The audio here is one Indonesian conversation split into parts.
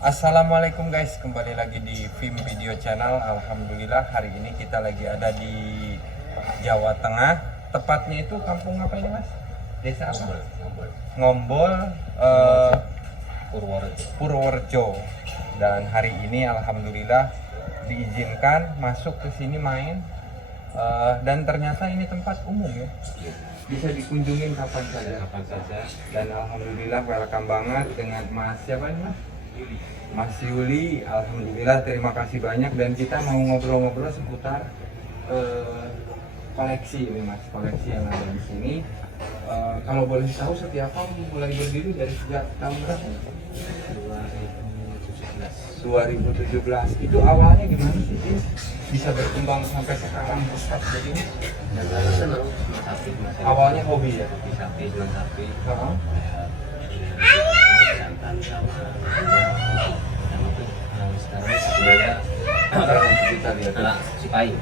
Assalamualaikum guys, kembali lagi di Vim Video Channel. Alhamdulillah hari ini kita lagi ada di Jawa Tengah. Tepatnya itu kampung apa ini mas? Desa apa? Ngombol, Purworejo. Dan hari ini alhamdulillah diizinkan masuk ke sini main. Dan ternyata ini tempat umum ya. Bisa dikunjungin kapan saja. Dan alhamdulillah welcome banget dengan Mas siapa ini mas? Mas Yuli, alhamdulillah terima kasih banyak, dan kita mau ngobrol-ngobrol seputar koleksi ini mas, koleksi yang ada di sini. Kalau boleh tahu Setiakom mulai berdiri dari sejak tahun berapa? 2017. Itu awalnya gimana sih bisa berkembang sampai sekarang besar jadi ini? Awalnya hobi ya? Sapi. Sekarang kita lihat anak Sipai.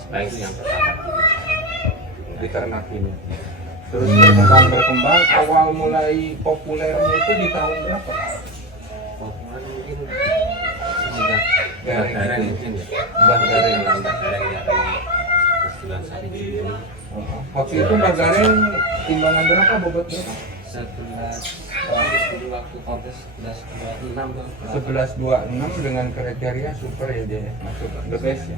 Sipai itu yang pertama diternak ini. Terus berkembang, awal mulai populernya itu di tahun berapa? populer mungkin sudah Gareng mungkin ya. Mbah Gareng. Ya bulan sapi ini Waktu itu Mbah Gareng timbangan berapa, bobot berapa? 11 waktu kontes 1126 dengan kriteria super ya dia, masuk the best ya.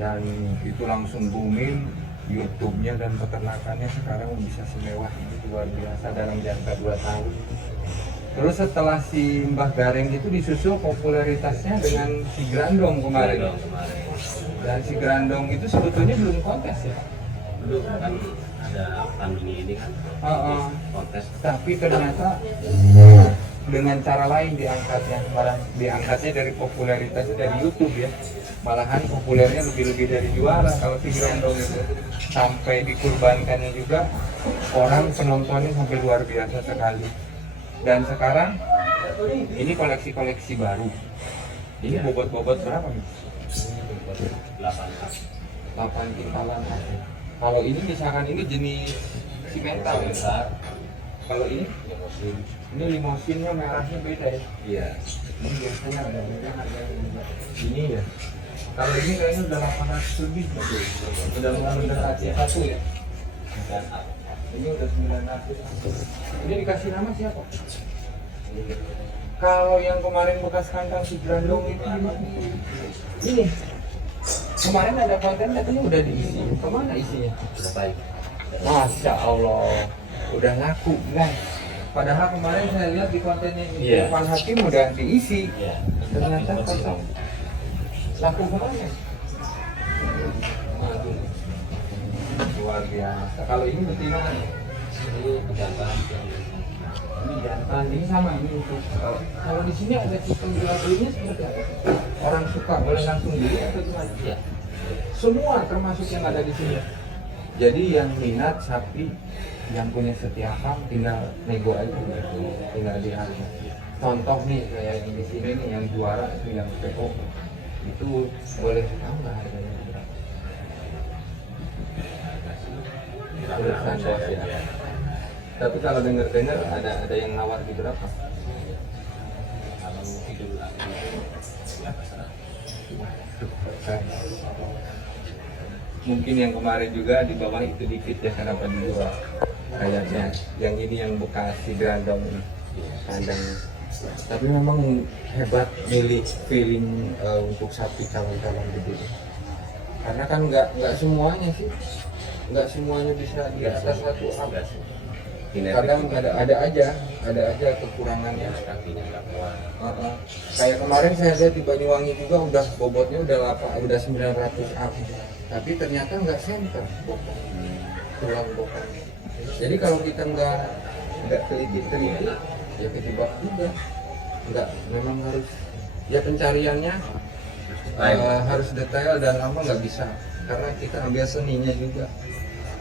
Dan itu langsung booming, YouTube-nya dan peternakannya sekarang bisa semewah itu, luar biasa dalam jangka 2 tahun. Terus setelah si Mbah Gareng itu disusul popularitasnya dengan si Grandong kemarin. Dan si Grandong itu sebetulnya belum kontes ya. belum kan ada pandemi ini kan kontes. Tapi ternyata dengan cara lain diangkatnya, malah diangkatnya dari popularitasnya dari YouTube ya. Malahan populernya lebih dari juara kalau si Grandong itu. Sampai dikurbankannya juga, orang penontonnya sampai luar biasa sekali. Dan sekarang ini koleksi-koleksi baru. Ini bobot-bobot berapa nih? 8 kintalan. Kalau ini misalkan ini jenis simental ya. Kalau ini limosinnya merahnya beda ya. Iya. Ini biasanya ada ini ya. Kalau ini kayaknya udah 800 lebih. Udah mendekati 1 ya. Ini udah 900. Ini dikasih nama siapa? Kalau yang kemarin bekas kandang si Grandong itu gimana? Ini kemarin ada konten katanya udah diisi. Kemana isinya? Sudah baik. Masya Allah, udah laku guys. Padahal kemarin saya lihat di kontennya Irfan Hakim udah diisi. Iya. Ternyata kosong. Laku kemana? Aduh, luar biasa. Kalau ini betina kan? Ini jantan. Ini jantan, ini sama ini untuk. Kalau di sini ada sistem jual belinya seperti apa? Orang suka boleh langsung beli atau gimana? Iya. Semua termasuk yang ada di sini. Jadi yang minat sapi, yang punya Setiakom tinggal nego aja, tinggal diharga. Contoh nih kayak yang di sini nih yang juara itu yang PO itu boleh tahu nggak harganya berapa? Urusan bos ya. Tapi kalau dengar ada yang nawar di berapa? Kalau tidur lagi Mungkin yang kemarin juga di bawah itu dikit ya, kenapa dijual kayaknya. Yang ini yang bekas si Grandong ini kandang. Tapi memang hebat milih feeling untuk sapi calon-calon gede. Karena kan nggak semuanya sih, nggak semuanya bisa di atas 1 ab. Kadang ada aja kekurangannya. kakinya nggak kuat. Kayak kemarin saya lihat di Banyuwangi juga udah bobotnya udah 900 ab. Tapi ternyata nggak senter bokong, tulang bokong. Jadi kalau kita nggak teliti ya kejebak juga. Memang harus ya pencariannya harus detail dan lama, nggak bisa karena kita ambil seninya juga,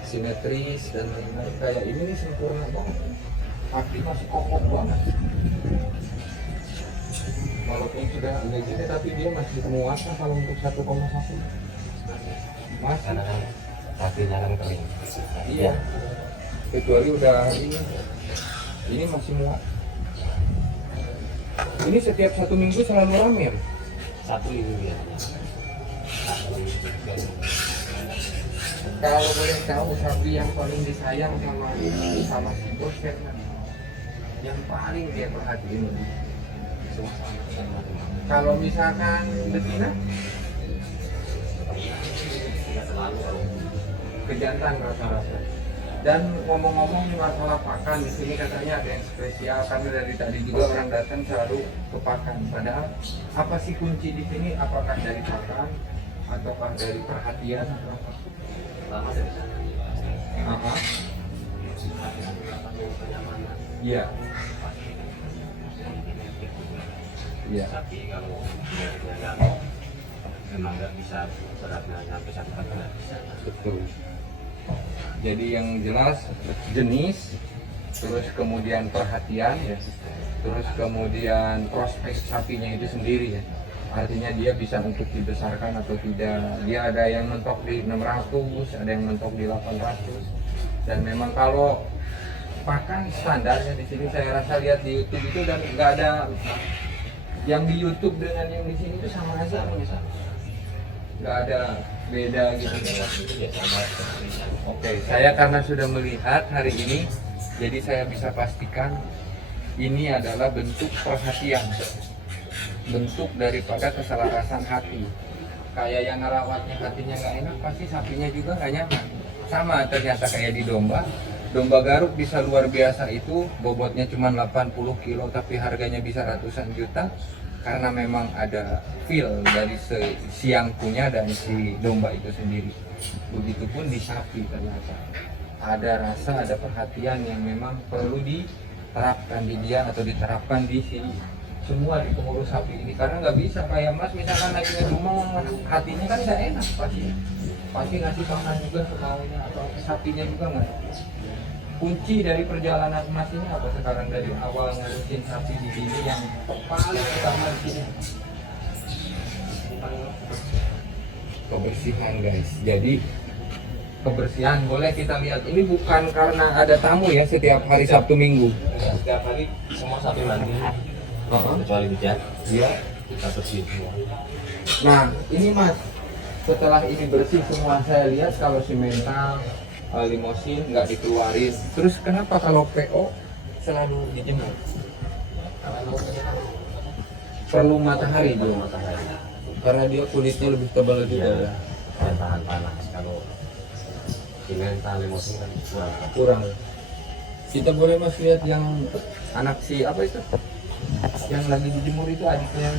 simetris dan lain-lain. Kayak ini nih sempurna banget, kaki masih kokoh banget. Walaupun sudah agak gini tapi dia masih muatnya kalau untuk 1,1 masih. Karena kan kakinya kan kering. Iya, kecuali udah ini masih muat. Ini setiap 1 minggu selalu rame. Satu minggu ya. Kalau boleh tahu sapi yang paling disayang sama si bos siapa? Yang paling dia perhatiin. Kalau misalkan betina, kejantan rata-rata. Dan ngomong-ngomong masalah pakan, di sini katanya ada yang spesial karena dari tadi juga orang datang selalu ke pakan. Padahal apa sih kunci di sini? Apakah dari pakan ataukah dari perhatian atau apa? Pertama dari sana. Apa? Iya. Iya. Sapi kalau dia memang nggak bisa beratnya sampai 1 ton nggak bisa. Betul. Jadi yang jelas jenis, terus kemudian perhatian, ya, terus kemudian prospek sapinya itu sendiri ya. Artinya dia bisa untuk dibesarkan atau tidak. Dia ada yang mentok di 600, ada yang mentok di 800. Dan memang kalau pakan standarnya di sini saya rasa lihat di YouTube itu dan nggak ada yang di YouTube dengan yang di sini itu sama aja, nggak ada beda gitu. Oke, saya karena sudah melihat hari ini, jadi saya bisa pastikan ini adalah bentuk perhatian, bentuk daripada keselarasan hati. Kayak yang ngerawatnya hatinya nggak enak, pasti sapinya juga nggak nyaman. Sama ternyata kayak di domba. Domba garuk bisa luar biasa itu, bobotnya cuma 80 kilo tapi harganya bisa ratusan juta. Karena memang ada feel dari si yang punya dan si domba itu sendiri. Begitupun di sapi ternyata ada rasa, ada perhatian yang memang perlu diterapkan di dia atau diterapkan di sini semua di pengurus sapi ini. Karena nggak bisa kayak Mas misalkan lagi ngomong hatinya kan nggak enak, pasti ngasih makan juga semaunya atau sapinya juga nggak. Kunci dari perjalanan Mas ini apa sekarang dari awal ngurusin sapi di sini yang paling utama di sini? Kebersihan guys. Jadi kebersihan boleh kita lihat ini bukan karena ada tamu ya setiap hari Sabtu Minggu. Setiap hari semua sapi mandi. Kecuali hujan. Iya. Kita bersih semua. Nah ini Mas, setelah ini bersih semua saya lihat kalau simental limosin nggak dikeluarin. Terus kenapa kalau PO selalu dijemur? Perlu matahari dulu. Karena dia kulitnya lebih tebal juga. Dan tahan panas. Kalau simental limosin kan Kurang. Kita boleh Mas lihat yang anak si apa itu? Yang lagi dijemur itu adiknya.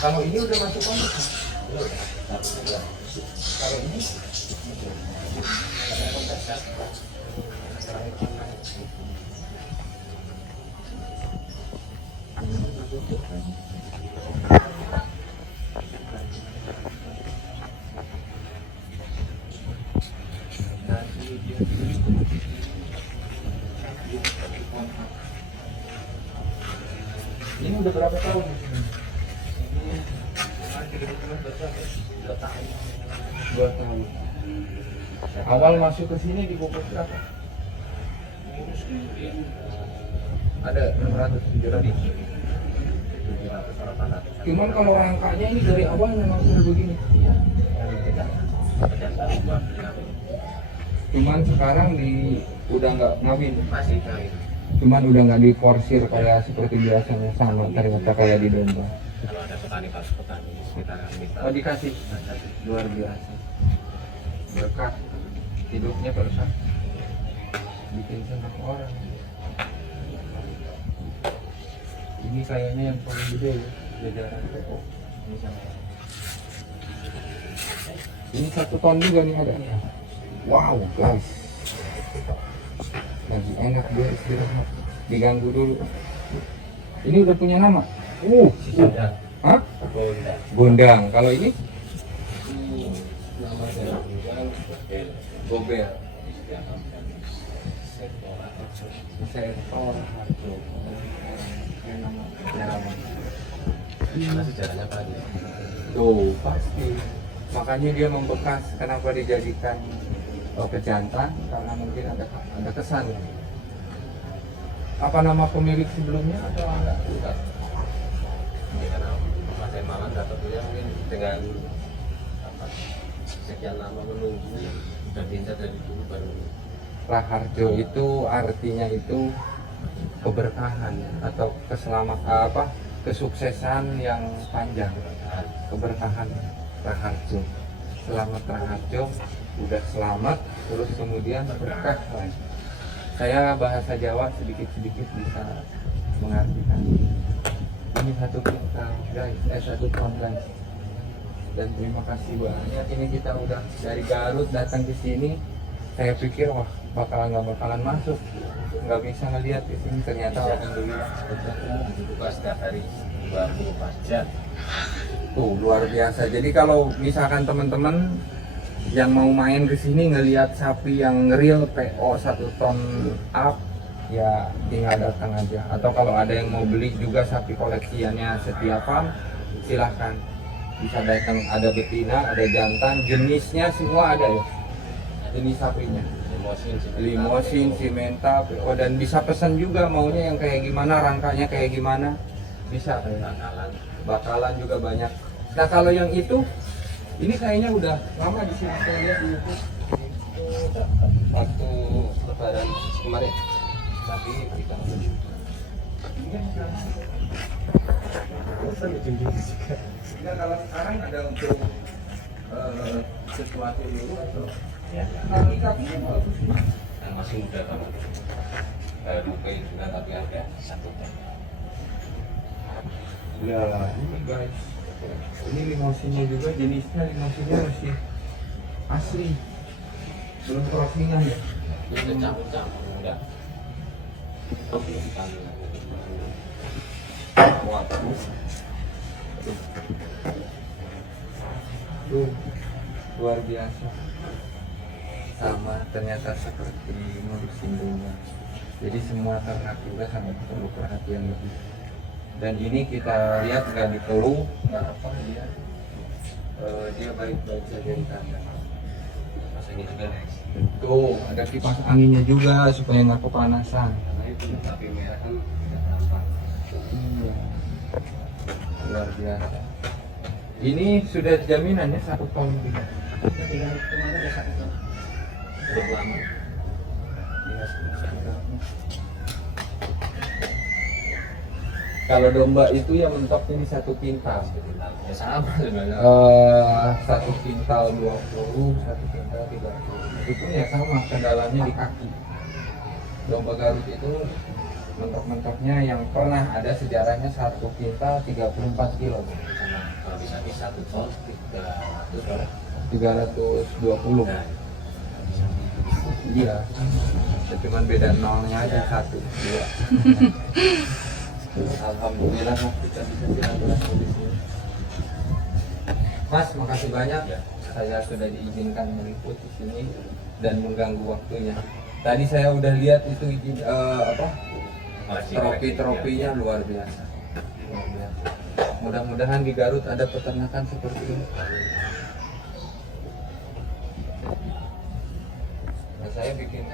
Kalau ini udah masuk kondisi. Kalau ini ini udah berapa tahun? Ini 2 tahun. Awal masuk ke sini di bobot berapa? Ada 600 700. Cuman kalau rangkanya ini dari awal memang sudah begini. Cuman sekarang udah nggak ngawin. masih kawin. Cuman udah nggak diforsir kayak seperti biasanya sama ternyata kayak di domba. Kalau ada petani sekitar kita. Oh dikasih luar biasa. Berkah hidupnya berusaha bikin senang orang. Ini kayaknya yang paling gede ya, jajaran PO. Ini 1 ton juga nih ada. Wow guys, lagi enak dia istirahat, diganggu dulu. Ini udah punya nama? Sudah. Hah? Bonda. Gondang. Kalau ini? Nama saya Gobel. Sektor. Nah, sejarahnya apa nih? Tuh pasti. Makanya dia membekas. Kenapa dijadikan pejantan? Karena mungkin ada kesan. apa nama pemilik sebelumnya atau enggak? Enggak. Ya, karena Mas Malang dapat dia mungkin dengan apa, sekian lama menunggu udah pindah dari dulu baru. Raharjo itu artinya itu keberkahan atau keselamatan apa kesuksesan yang panjang, keberkahan Raharjo. Selamat Raharjo, udah selamat terus kemudian berkah. Saya bahasa Jawa sedikit-sedikit bisa mengartikan. Ini satu kintal guys, satu ton guys. Dan terima kasih banyak. Ini kita udah dari Garut datang ke sini. Saya pikir wah nggak bakalan masuk, nggak bisa ngelihat di sini. Ternyata alhamdulillah Buka setiap hari 24 jam. tuh luar biasa. Jadi kalau misalkan teman-teman yang mau main ke sini ngelihat sapi yang real PO 1 ton up, ya tinggal datang aja. Atau kalau ada yang mau beli juga sapi koleksiannya Setia Farm, silahkan bisa datang. Ada betina, ada jantan, jenisnya semua ada ya. Jenis sapinya. Limosin, Simenta, PO, dan bisa pesan juga maunya yang kayak gimana, rangkanya kayak gimana, bisa. Bakalan juga banyak. Nah kalau yang itu, ini kayaknya udah lama di sini saya lihat di YouTube. Waktu lebaran kemarin. Tapi kita enggak, kalau sekarang ada untuk sesuatu dulu atau kaki-kakinya bagus. Yang masih muda banget. Baru kayak juga tapi ada 1 ton. Ya ini guys, ini limousinnya juga jenisnya limousinnya masih asli, belum crossingan ya. Itu campur-campur enggak. Tuh, luar biasa. Sama ternyata seperti ngurusin bunga. Jadi semua ternak juga sangat perlu perhatian lebih. Dan ini kita lihat nggak dipeluk, nggak apa dia baik-baik saja di kandang. Masih juga guys. Tuh, ada kipas anginnya juga supaya nggak kepanasan. Karena itu sapi merah kan nggak tampak. Iya. Luar biasa. Ini sudah jaminannya 1 ton juga. Tinggal kemarin ada 1 ton. Udah lama. Iya, kalau domba itu yang mentoknya di 1 kintal. Ya sama sebenarnya. 1 kintal 20, 1 kintal 30. Itu pun ya sama, kendalanya di kaki. Domba Garut itu mentok-mentoknya yang pernah ada sejarahnya 1 kintal 34 kilo. Sama kalau bisa 1 ton 300 orang. 320. Nah, Iya. Cuman beda nolnya aja 1, 2. Alhamdulillah kita bisa silaturahmi di sini. Mas, makasih banyak. Saya sudah diizinkan meliput di sini dan mengganggu waktunya. Tadi saya udah lihat itu trofi-trofinya luar biasa. Luar biasa. Mudah-mudahan di Garut ada peternakan seperti ini. Nah, saya bikin